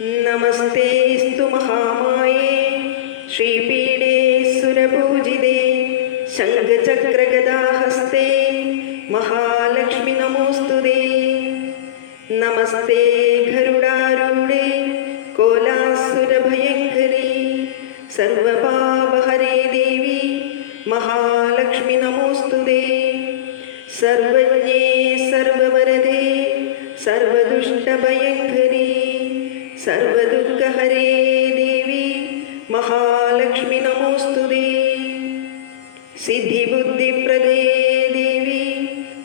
നമസ്തേസ്തു മഹാമായേ ശ്രീപീഠേ സുരപൂജിതേ ശംഖചക്രഗദാഹസ്തേ മഹാലക്ഷ്മി നമോസ്തുതേ. നമസ്തേ ഗരുഡാരൂഢേ കോലാസുരഭയങ്കരീ സർവപാപഹരേ ദേവി മഹാലക്ഷ്മി നമോസ്തുതേ. സർവജ്ഞേ സർവവരദേ സർവദുഷ്ടഭയങ്കരീ സർവദുഃഖഹരേ ദേവി മഹാലക്ഷ്മി നമോസ്തുതേ. സിദ്ധിബുദ്ധിപ്രദേ ദേവി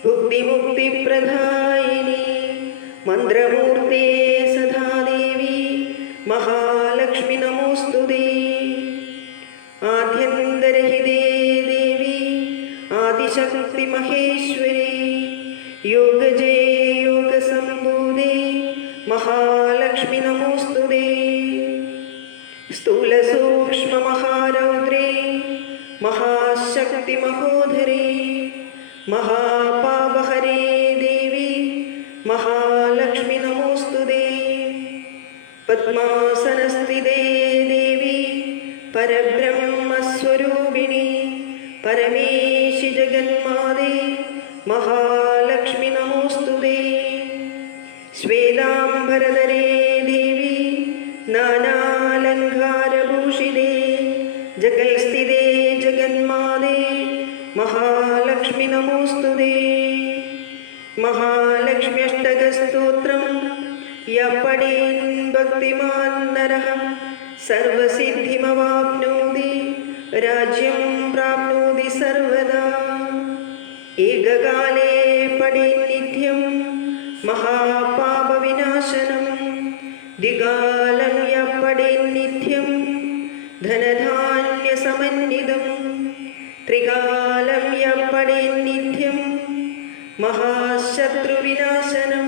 ഭുക്തിമുക്തിപ്രദായിനി മന്ത്രമൂർത്തേ സദാ ദേവി മഹാലക്ഷ്മി നമോസ്തുതേ. ആദ്യന്തരഹിതേ ദേവി ആദിശക്തി മഹേശ്വരി യോഗജേ യോഗസംഭൂതേ മഹാലക്ഷ്മി നമോസ്തുതേ. സ്ഥൂലസൂക്ഷ്മമഹാരൗദ്രേ മഹാശക്തി മഹോധരേ മഹാപാപഹരേ ദേവി മഹാലക്ഷ്മി നമോസ്തുതേ. പദ്മാസനസ്ഥിതേ ദേവി പരബ്രഹ്മസ്വരൂപിണി പരമേശി ജഗന്മാതേ മഹാലക്ഷ്മി നമോസ്തുതേ. ശ്വേതാംബരധരേ ദേവി നാനാലങ്കാരഭൂഷിതേ ജഗൽസ്ഥിതേ ജഗന്മാതേ മഹാലക്ഷ്മി നമോസ്തുതേ. മഹാലക്ഷ്മ്യഷ്ടകസ്തോത്രം യപഠേൻ ഭക്തിമാൻ നരഃ സർവസിദ്ധിമവാപ്നോതി രാജ്യം പ്രാപ്നോതി സർവദാ. ഏകകാലേ പഠേൻ നിത്യം മഹാപാപവിനാശനം ദ്വികാലം യപഠേൻ നിത്യം ധനധാന്യസമന്വിതം ത്രികാലം യപഠേൻ നിത്യം മഹാശത്രുവിനാശനം.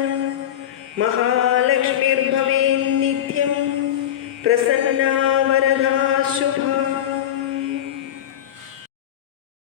മഹാലക്ഷ്മിർഭവേൻ നിത്യം പ്രസന്നാ